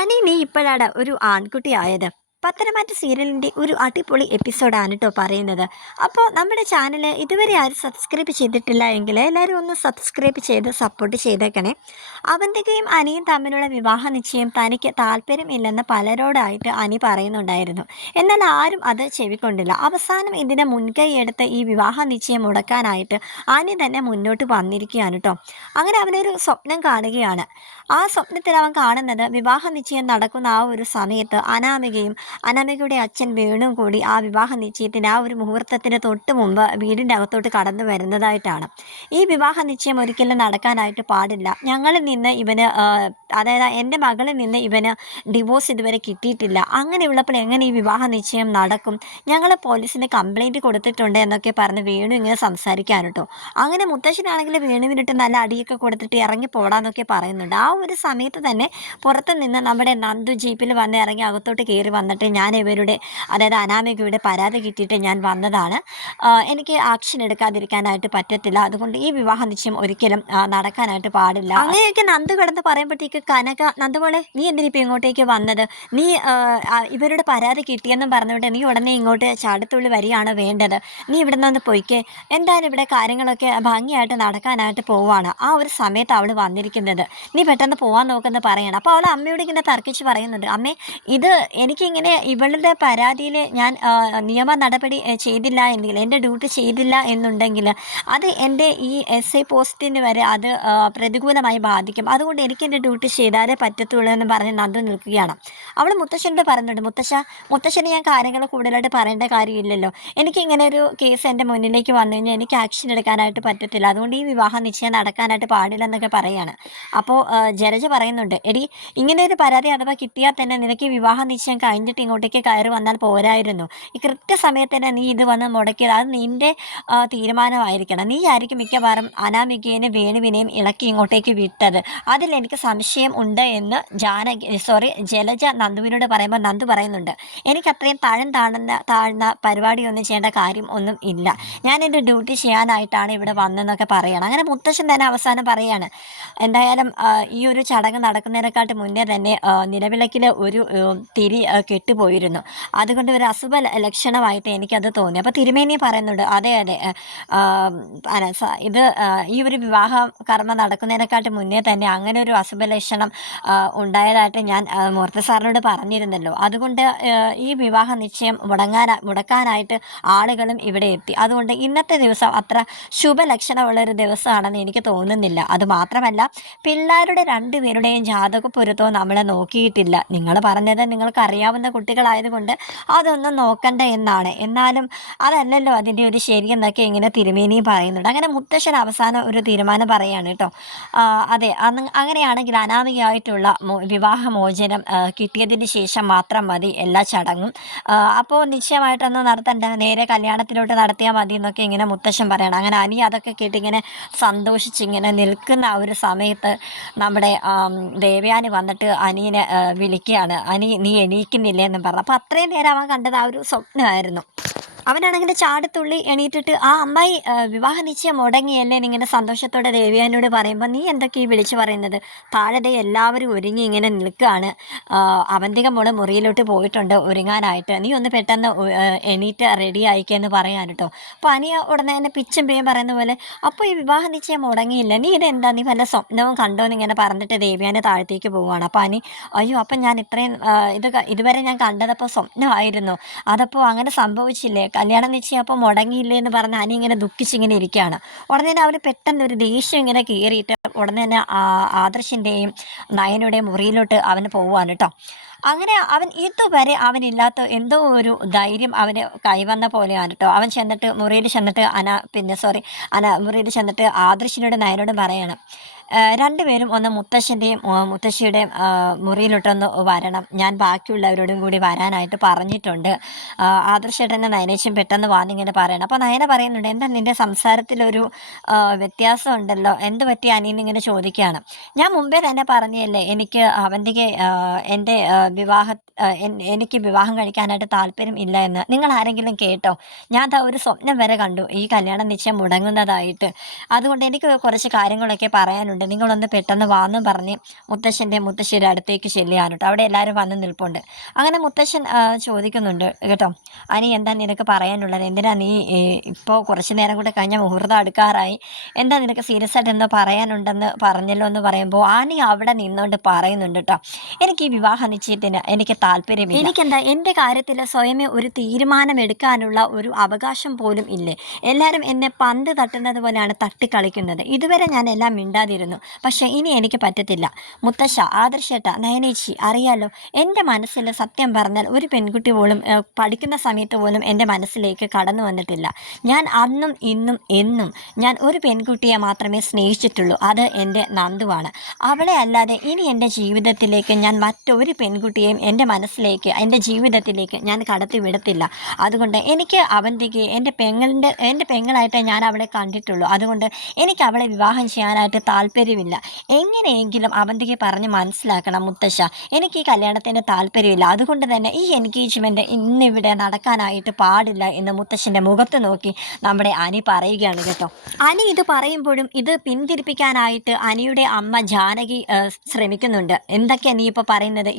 അനി നീ ഇപ്പോഴാണ് ഒരു ആൺകുട്ടിയായത്. പത്തനംമാറ്റ സീരിയലിൻ്റെ ഒരു അടിപൊളി എപ്പിസോഡാണ് കേട്ടോ പറയുന്നത്. അപ്പോൾ നമ്മുടെ ചാനൽ ഇതുവരെ ആരും സബ്സ്ക്രൈബ് ചെയ്തിട്ടില്ല എങ്കിൽ എല്ലാവരും ഒന്ന് സബ്സ്ക്രൈബ് ചെയ്ത് സപ്പോർട്ട് ചെയ്തേക്കണേ. അവന്തികയും അനിയും തമ്മിലുള്ള വിവാഹ നിശ്ചയം തനിക്ക് താല്പര്യമില്ലെന്ന് പലരോടായിട്ട് അനി പറയുന്നുണ്ടായിരുന്നു. എന്നാൽ ആരും അത് ചെവിക്കൊണ്ടില്ല. അവസാനം ഇതിനെ മുൻകൈയെടുത്ത് ഈ വിവാഹ നിശ്ചയം മുടക്കാനായിട്ട് അനി തന്നെ മുന്നോട്ട് വന്നിരിക്കുകയാണ് കേട്ടോ. അങ്ങനെ അവനൊരു സ്വപ്നം കാണുകയാണ്. ആ സ്വപ്നത്തിൽ അവൻ കാണുന്നത് വിവാഹ നിശ്ചയം നടക്കുന്ന ആ ഒരു സമയത്ത് അനാമികയുടെ അച്ഛൻ വേണുവും കൂടി ആ വിവാഹ നിശ്ചയത്തിന് ആ ഒരു മുഹൂർത്തത്തിന് തൊട്ട് മുമ്പ് വീടിൻ്റെ അകത്തോട്ട് കടന്നു വരുന്നതായിട്ടാണ്. ഈ വിവാഹ നിശ്ചയം ഒരിക്കലും നടക്കാനായിട്ട് പാടില്ല. ഞങ്ങളിൽ നിന്ന് ഇവന് അതായത് എൻ്റെ മകളിൽ നിന്ന് ഇവന് ഡിവോഴ്സ് ഇതുവരെ കിട്ടിയിട്ടില്ല. അങ്ങനെയുള്ളപ്പോൾ എങ്ങനെ ഈ വിവാഹ നിശ്ചയം നടക്കും? ഞങ്ങൾ പോലീസിന് കംപ്ലൈൻറ്റ് കൊടുത്തിട്ടുണ്ട് എന്നൊക്കെ പറഞ്ഞ് വേണു ഇങ്ങനെ സംസാരിക്കാൻ കേട്ടോ. അങ്ങനെ മുത്തശ്ശനാണെങ്കിൽ വേണുവിനിട്ട് നല്ല അടിയൊക്കെ കൊടുത്തിട്ട് ഇറങ്ങി പോടാന്നൊക്കെ പറയുന്നുണ്ട്. ആ ഒരു സമയത്ത് തന്നെ പുറത്ത് നിന്ന് നമ്മുടെ നന്ദു ജീപ്പിൽ വന്ന് ഇറങ്ങി അകത്തോട്ട് കയറി വന്നിട്ട് ഞാൻ ഇവരുടെ അതായത് അനാമികയുടെ പരാതി കിട്ടിയിട്ട് ഞാൻ വന്നതാണ്. എനിക്ക് ആക്ഷൻ എടുക്കാതിരിക്കാനായിട്ട് പറ്റത്തില്ല. അതുകൊണ്ട് ഈ വിവാഹ നിശ്ചയം ഒരിക്കലും നടക്കാനായിട്ട് പാടില്ല. അങ്ങനെയൊക്കെ നന്ദു കിടന്ന് പറയുമ്പോഴത്തേക്ക് കനക, നന്ദുമോളെ നീ എന്തിനിപ്പോൾ ഇങ്ങോട്ടേക്ക് വന്നത്? നീ ഇവരുടെ പരാതി കിട്ടിയെന്നും പറഞ്ഞുകൊണ്ട് നീ ഉടനെ ഇങ്ങോട്ട് ചാടത്തുള്ളി വരികയാണ് വേണ്ടത്. നീ ഇവിടെ നിന്ന് പൊയ്ക്കേ. എന്തായാലും ഇവിടെ കാര്യങ്ങളൊക്കെ ഭംഗിയായിട്ട് നടക്കാനായിട്ട് പോവുകയാണ്. ആ ഒരു സമയത്ത് അവൾ വന്നിരിക്കുന്നത്. നീ പെട്ടെന്ന് പോകാൻ നോക്കുന്നത് പറയണം. അപ്പോൾ അവൾ അമ്മയോട് ഇങ്ങനെ തർക്കിച്ച് പറയുന്നുണ്ട്. അമ്മേ, ഇത് എനിക്കിങ്ങനെ ഇവളുടെ പരാതിയിൽ ഞാൻ നിയമ നടപടി ചെയ്തില്ല എങ്കിൽ, എൻ്റെ ഡ്യൂട്ടി ചെയ്തില്ല എന്നുണ്ടെങ്കിൽ അത് എൻ്റെ ഈ SI പോസ്റ്റിന് വരെ അത് പ്രതികൂലമായി ബാധിക്കും. അതുകൊണ്ട് എനിക്ക് എൻ്റെ ഡ്യൂട്ടി ചെയ്താലേ പറ്റത്തുള്ളൂ എന്ന് പറഞ്ഞ് നന്ദു നിൽക്കുകയാണ്. അവൾ മുത്തശ്ശനോട് പറയുന്നുണ്ട്, മുത്തശ്ശന് ഞാൻ കാര്യങ്ങൾ കൂടുതലായിട്ട് പറയേണ്ട കാര്യമില്ലല്ലോ. എനിക്കിങ്ങനെ ഒരു കേസ് എൻ്റെ മുന്നിലേക്ക് വന്നു കഴിഞ്ഞാൽ എനിക്ക് ആക്ഷൻ എടുക്കാനായിട്ട് പറ്റത്തില്ല. അതുകൊണ്ട് ഈ വിവാഹ നിശ്ചയം നടക്കാനായിട്ട് പാടില്ല എന്നൊക്കെ പറയുകയാണ്. അപ്പോൾ ജലജ പറയുന്നുണ്ട്, എടി ഇങ്ങനെ ഒരു പരാതി അഥവാ കിട്ടിയാൽ തന്നെ നിനക്ക് ഈ വിവാഹ നിശ്ചയം കഴിഞ്ഞിട്ട് ഇങ്ങോട്ടേക്ക് കയറി വന്നാൽ പോരായിരുന്നു. ഈ കൃത്യസമയത്ത് തന്നെ നീ ഇത് വന്ന് മുടക്കിയത് അത് നിൻ്റെ തീരുമാനമായിരിക്കണം. നീ ആയിരിക്കും മിക്കവാറും അനാമികേനെ വേണുവിനെയും ഇളക്കി ഇങ്ങോട്ടേക്ക് വിട്ടത്. അതിലെനിക്ക് സംശയം ഉണ്ട് എന്ന് ജലജ നന്ദുവിനോട് പറയുമ്പോൾ നന്ദു പറയുന്നുണ്ട്, എനിക്ക് അത്രയും താഴ്ന്ന പരിപാടിയൊന്നും ചെയ്യേണ്ട കാര്യം ഒന്നും ഇല്ല. ഞാൻ എൻ്റെ ഡ്യൂട്ടി ചെയ്യാനായിട്ടാണ് ഇവിടെ വന്നതെന്നൊക്കെ പറയണം. അങ്ങനെ മുത്തശ്ശൻ തന്നെ അവസാനം പറയാണ്, എന്തായാലും ഈ ഒരു ചടങ്ങ് നടക്കുന്നതിനെക്കാട്ട് മുന്നേ തന്നെ നിലവിളക്കിൽ ഒരു തിരി കെട്ടുപോയിരുന്നു. അതുകൊണ്ട് ഒരു അശുഭ ലക്ഷണമായിട്ട് എനിക്കത് തോന്നി. അപ്പോൾ തിരുമേനി പറയുന്നുണ്ട്, അതെ ഇത് ഈ ഒരു വിവാഹ കർമ്മം നടക്കുന്നതിനെക്കാട്ട് മുന്നേ തന്നെ അങ്ങനെ ഒരു അശുഭ ലക്ഷണം ഉണ്ടായതായിട്ട് ഞാൻ മൂർത്തി സാറിനോട് പറഞ്ഞിരുന്നല്ലോ. അതുകൊണ്ട് ഈ വിവാഹ നിശ്ചയം മുടക്കാനായിട്ട് ആളുകളും ഇവിടെ എത്തി. അതുകൊണ്ട് ഇന്നത്തെ ദിവസം അത്ര ശുഭലക്ഷണമുള്ളൊരു ദിവസമാണെന്ന് എനിക്ക് തോന്നുന്നില്ല. അതുമാത്രമല്ല, പിള്ളേരുടെ രണ്ടുപേരുടെയും ജാതക പൊരുത്തവും നമ്മളെ നോക്കിയിട്ടില്ല. നിങ്ങൾ പറഞ്ഞത് നിങ്ങൾക്കറിയാവുന്ന കുട്ടികളായതുകൊണ്ട് അതൊന്നും നോക്കണ്ട എന്നാണ്. എന്നാലും അതല്ലല്ലോ അതിൻ്റെ ഒരു ശരിയെന്നൊക്കെ ഇങ്ങനെ തിരുമേനിയും പറയുന്നുണ്ട്. അങ്ങനെ മുത്തശ്ശൻ അവസാനം ഒരു തീരുമാനം പറയുകയാണ് കേട്ടോ. അതെ, അങ്ങനെയാണെങ്കിൽ അനാമികയായിട്ടുള്ള വിവാഹമോചനം കിട്ടിയതിന് ശേഷം മാത്രം മതി എല്ലാ ചടങ്ങും. അപ്പോൾ നിശ്ചയമായിട്ടൊന്നും നടത്തണ്ട, നേരെ കല്യാണത്തിലോട്ട് നടത്തിയാൽ മതി എന്നൊക്കെ ഇങ്ങനെ മുത്തശ്ശൻ പറയണം. അങ്ങനെ അനി അതൊക്കെ കേട്ടിങ്ങനെ സന്തോഷിച്ചിങ്ങനെ നിൽക്കുന്ന ആ ഒരു സമയത്ത് നമ്മുടെ ദേവയാനി വന്നിട്ട് അനിയനെ വിളിക്കുകയാണ്. അനി, നീ എണീക്കുന്നില്ലേ എന്നും പറഞ്ഞു. അപ്പോൾ അത്രയും നേരം അവൻ കണ്ടത് ആ ഒരു സ്വപ്നമായിരുന്നു. അവനാണെങ്കിൽ ചാടത്തുള്ളി എണീറ്റിട്ട്, ആ അമ്മായി വിവാഹ നിശ്ചയം മുടങ്ങിയല്ലേ എന്നിങ്ങനെ സന്തോഷത്തോടെ ദേവയാനിയോട് പറയുമ്പോൾ, നീ എന്തൊക്കെ ഈ വിളിച്ചു പറയുന്നത്? താഴെ എല്ലാവരും ഒരുങ്ങി ഇങ്ങനെ നിൽക്കുകയാണ്. അവന്തിക മോള് മുറിയിലോട്ട് പോയിട്ടുണ്ട് ഒരുങ്ങാനായിട്ട്. നീ ഒന്ന് പെട്ടെന്ന് എണീറ്റ് റെഡി ആയിക്കെന്ന് പറയാൻ കേട്ടോ. അപ്പോൾ അനിയ ഉടനെ തന്നെ പിച്ചും പേയും പറയുന്ന പോലെ, അപ്പോൾ ഈ വിവാഹ നിശ്ചയം മുടങ്ങിയില്ല, നീ ഇതെന്താ, നീ വല്ല സ്വപ്നവും കണ്ടോ എന്നിങ്ങനെ പറഞ്ഞിട്ട് ദേവയാനി താഴത്തേക്ക് പോവുകയാണ്. അപ്പോൾ അനി, അയ്യോ, അപ്പം ഞാൻ ഇത്രയും ഇതുവരെ ഞാൻ കണ്ടതപ്പോൾ സ്വപ്നമായിരുന്നു, അതപ്പോൾ അങ്ങനെ സംഭവിച്ചില്ലേ, കല്യാണം നിശ്ചയം അപ്പോൾ മുടങ്ങിയില്ലേ എന്ന് പറഞ്ഞ് അനി ഇങ്ങനെ ദുഃഖിച്ചിങ്ങനെ ഇരിക്കുകയാണ്. ഉടനെ തന്നെ അവർ പെട്ടെന്ന് ഒരു ദേഷ്യം ഇങ്ങനെ കയറിയിട്ട് ഉടനെ തന്നെ ആദർശിൻ്റെയും നയനുടെയും മുറിയിലോട്ട് അവന് പോവുകയാണ് കേട്ടോ. അങ്ങനെ അവൻ ഇതുവരെ അവനില്ലാത്ത എന്തോ ഒരു ധൈര്യം അവന് കൈവന്ന പോലെയാണ് കേട്ടോ. അവൻ ചെന്നിട്ട് മുറിയിൽ ചെന്നിട്ട് മുറിയിൽ ചെന്നിട്ട് ആദർശിനോട് നയനോടും പറയണം, രണ്ടുപേരും ഒന്ന് മുത്തശ്ശിയുടെയും മുറിയിലോട്ടൊന്ന് വരണം, ഞാൻ ബാക്കിയുള്ളവരോടും കൂടി വരാനായിട്ട് പറഞ്ഞിട്ടുണ്ട്. ആദർശേട്ടനെ നയനേച്ചും പെട്ടെന്ന് വാന്നിങ്ങനെ പറയണം. അപ്പോൾ നയന പറയുന്നുണ്ട്, എന്താ നിൻ്റെ സംസാരത്തിലൊരു വ്യത്യാസം ഉണ്ടല്ലോ, എന്ത് പറ്റി അനിയെന്നിങ്ങനെ ചോദിക്കുകയാണ്. ഞാൻ മുമ്പേ തന്നെ പറഞ്ഞല്ലേ, എനിക്ക് അവൻ്റെ എൻ്റെ എനിക്ക് വിവാഹം കഴിക്കാനായിട്ട് താല്പര്യം ഇല്ല എന്ന് നിങ്ങൾ ആരെങ്കിലും കേട്ടോ? ഞാൻ ദാ ഒരു സ്വപ്നം വരെ കണ്ടു ഈ കല്യാണം നിശ്ചയം മുടങ്ങുന്നതായിട്ട്. അതുകൊണ്ട് എനിക്ക് കുറച്ച് കാര്യങ്ങളൊക്കെ പറയാനുണ്ട്. നിങ്ങളൊന്ന് പെട്ടെന്ന് വാന്നും പറഞ്ഞ് മുത്തശ്ശൻ്റെ മുത്തശ്ശിയുടെ അടുത്തേക്ക് ചെല്ലുകയാണ് ട്ടോ. അവിടെ എല്ലാവരും വന്ന് നിൽപ്പുണ്ട്. അങ്ങനെ മുത്തശ്ശൻ ചോദിക്കുന്നുണ്ട് കേട്ടോ, "അനി എന്താ നിനക്ക് പറയാനുള്ളത്? എന്തിനാ നീ ഇപ്പോൾ കുറച്ച് നേരം കൂടെ കഴിഞ്ഞാൽ മുഹൂർത്തം അടുക്കാറായി. എന്താ നിനക്ക് സീരിയസ് ആയിട്ട് എന്തോ പറയാനുണ്ടെന്ന് പറഞ്ഞല്ലോ" എന്ന് പറയുമ്പോൾ ആനി അവിടെ നിന്നുകൊണ്ട് പറയുന്നുണ്ട് ട്ടോ, "എനിക്ക് ഈ വിവാഹ നിശ്ചയത്തിന് എനിക്ക് താല്പര്യമില്ല. എനിക്കെന്താ എൻ്റെ കാര്യത്തിൽ സ്വയമേ ഒരു തീരുമാനം എടുക്കാനുള്ള ഒരു അവകാശം പോലും ഇല്ലേ? എല്ലാവരും എന്നെ പന്ത് തട്ടുന്നത് പോലെയാണ് തട്ടിക്കളിക്കുന്നത്. ഇതുവരെ ഞാൻ എല്ലാം മിണ്ടാതിരുന്നു. പക്ഷേ ഇനി എനിക്ക് പറ്റത്തില്ല. മുത്തശ്ശ, ആദർശേട്ടാ, നയനേച്ചി, അറിയാലോ എൻ്റെ മനസ്സിൽ സത്യം പറഞ്ഞാൽ ഒരു പെൺകുട്ടി പോലും പഠിക്കുന്ന സമയത്ത് പോലും എൻ്റെ മനസ്സിലേക്ക് കടന്നു വന്നിട്ടില്ല. ഞാൻ അന്നും ഇന്നും എന്നും ഞാൻ ഒരു പെൺകുട്ടിയെ മാത്രമേ സ്നേഹിച്ചിട്ടുള്ളൂ. അത് എൻ്റെ നന്ദുവാണ്. അവളെ അല്ലാതെ ഇനി എൻ്റെ ജീവിതത്തിലേക്ക് ഞാൻ മറ്റൊരു പെൺകുട്ടിയെയും എൻ്റെ മനസ്സിലേക്ക് എൻ്റെ ജീവിതത്തിലേക്ക് ഞാൻ കടത്തി വിടത്തില്ല. അതുകൊണ്ട് എനിക്ക് അവന്തികയെ എൻ്റെ പെങ്ങളായിട്ടേ ഞാൻ അവളെ കണ്ടിട്ടുള്ളൂ. അതുകൊണ്ട് എനിക്ക് അവളെ വിവാഹം ചെയ്യാനായിട്ട് താല്പര്യമില്ല. എങ്ങനെയെങ്കിലും അവന്തികയെ പറഞ്ഞ് മനസ്സിലാക്കണം മുത്തശ്ശ. എനിക്ക് ഈ കല്യാണത്തിന് താല്പര്യമില്ല. അതുകൊണ്ട് തന്നെ ഈ എൻഗേജ്മെൻറ്റ് ഇന്നിവിടെ നടക്കാനായിട്ട് പാടില്ല" എന്ന് മുത്തശ്ശൻ്റെ മുഖത്ത് നോക്കി നമ്മുടെ അനി പറയുകയാണ് കേട്ടോ. അനി ഇത് പറയുമ്പോഴും ഇത് പിന്തിരിപ്പിക്കാനായിട്ട് അനിയുടെ അമ്മ ജാനകി ശ്രമിക്കുന്നുണ്ട്. "എന്തൊക്കെയാണ് നീ ഇപ്പോൾ പറയുന്നത്?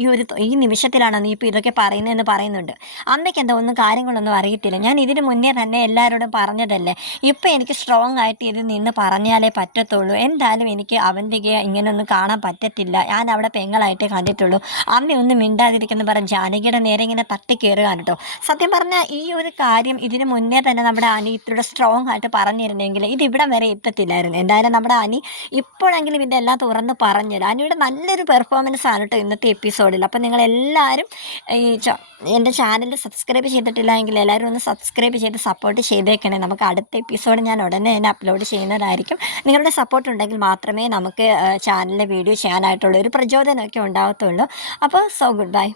ഈ നിമിഷത്തിലാണോ നീ ഇപ്പോൾ ഇതൊക്കെ പറയുന്നതെന്ന്" പറയുന്നുണ്ട്. "അമ്മയ്ക്ക് എന്താ ഒന്നും കാര്യങ്ങളൊന്നും അറിയത്തില്ല. ഞാൻ ഇതിന് മുന്നേ തന്നെ എല്ലാവരോടും പറഞ്ഞതല്ലേ. ഇപ്പം എനിക്ക് സ്ട്രോങ് ആയിട്ട് ഇത് നിന്ന് പറഞ്ഞാലേ പറ്റത്തുള്ളൂ. എന്തായാലും എനിക്ക് അവന്തികയെ ഇങ്ങനെയൊന്നും കാണാൻ പറ്റത്തില്ല. ഞാൻ അവിടെ പെങ്ങളായിട്ടേ കണ്ടിട്ടുള്ളൂ. അമ്മയൊന്നും മിണ്ടാതിരിക്കുന്നു" പറഞ്ഞ് ജാനകിയുടെ നേരെ ഇങ്ങനെ തട്ടിക്കയറുകയാണ് കേട്ടോ. സത്യം പറഞ്ഞാൽ ഈ ഒരു കാര്യം ഇതിന് മുന്നേ തന്നെ നമ്മുടെ അനി ഇത്തിരി സ്ട്രോങ് ആയിട്ട് പറഞ്ഞിരുന്നെങ്കിൽ ഇത് ഇവിടം വരെ എത്തത്തില്ലായിരുന്നു. എന്തായാലും നമ്മുടെ അനി ഇപ്പോഴെങ്കിലും ഇതെല്ലാം തുറന്ന് പറഞ്ഞത്. അനിയുടെ നല്ലൊരു പെർഫോമൻസ് ആണ് കേട്ടോ ഇന്നത്തെ എപ്പിസോഡിൽ. അപ്പോൾ നിങ്ങളെല്ലാവരും എൻ്റെ ചാനൽ സബ്സ്ക്രൈബ് ചെയ്തിട്ടില്ല എങ്കിൽ എല്ലാവരും ഒന്ന് സബ്സ്ക്രൈബ് ചെയ്ത് സപ്പോർട്ട് ചെയ്തേക്കണേ. നമുക്ക് അടുത്ത എപ്പിസോഡ് ഞാൻ ഉടനെ തന്നെ അപ്ലോഡ് ചെയ്യുന്നതായിരിക്കും. നിങ്ങളുടെ സപ്പോർട്ട് ഉണ്ടെങ്കിൽ മാത്രമേ നമുക്ക് ചാനലിൽ വീഡിയോ ചെയ്യാനായിട്ടുള്ള ഒരു പ്രചോദനമൊക്കെ ഉണ്ടാകത്തുള്ളൂ. അപ്പോൾ ഗുഡ് ബൈ.